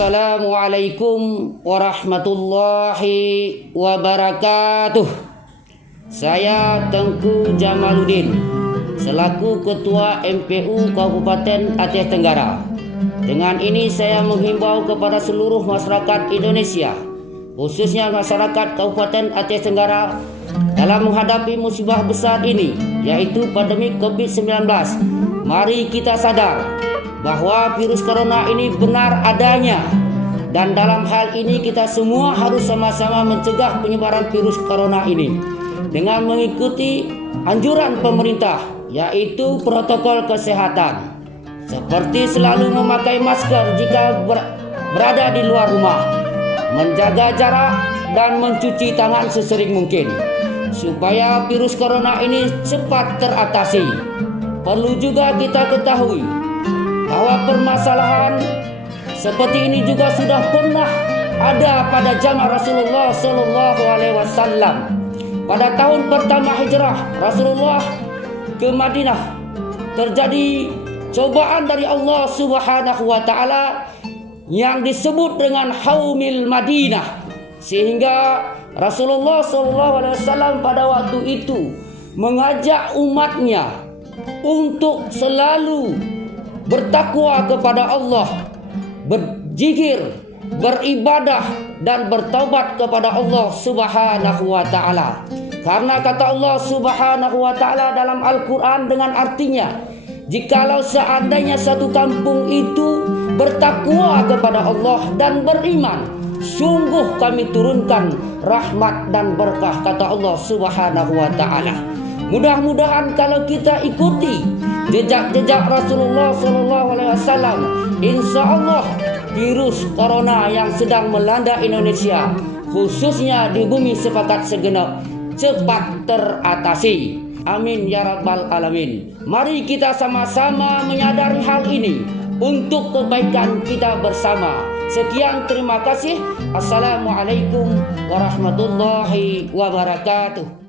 Assalamualaikum warahmatullahi wabarakatuh. Saya Tengku Jamaluddin selaku Ketua MPU Kabupaten Aceh Tenggara. Dengan ini saya menghimbau kepada seluruh masyarakat Indonesia, khususnya masyarakat Kabupaten Aceh Tenggara, dalam menghadapi musibah besar ini, yaitu pandemi COVID-19. Mari kita sadar bahwa virus corona ini benar adanya, dan dalam hal ini kita semua harus sama-sama mencegah penyebaran virus corona ini dengan mengikuti anjuran pemerintah, yaitu protokol kesehatan, seperti selalu memakai masker jika berada di luar rumah, menjaga jarak, dan mencuci tangan sesering mungkin supaya virus corona ini cepat teratasi. Perlu juga kita ketahui bahwa permasalahan seperti ini juga sudah pernah ada pada zaman Rasulullah Shallallahu Alaihi Wasallam. Pada tahun pertama hijrah Rasulullah ke Madinah, terjadi cobaan dari Allah Subhanahu Wa Taala yang disebut dengan Haumil Madinah, sehingga Rasulullah Shallallahu Alaihi Wasallam pada waktu itu mengajak umatnya untuk selalu bertakwa kepada Allah, berzikir, beribadah, dan bertaubat kepada Allah Subhanahu wa Ta'ala. Karena kata Allah Subhanahu wa Ta'ala dalam Al-Quran dengan artinya, jikalau seandainya satu kampung itu bertakwa kepada Allah dan beriman, sungguh kami turunkan rahmat dan berkah, kata Allah Subhanahu wa Ta'ala. Mudah-mudahan kalau kita ikuti jejak-jejak Rasulullah SAW, insya Allah virus corona yang sedang melanda Indonesia, khususnya di bumi sepakat segenap, cepat teratasi. Amin ya rabbal alamin. Mari kita sama-sama menyadari hal ini untuk kebaikan kita bersama. Sekian, terima kasih. Assalamualaikum warahmatullahi wabarakatuh.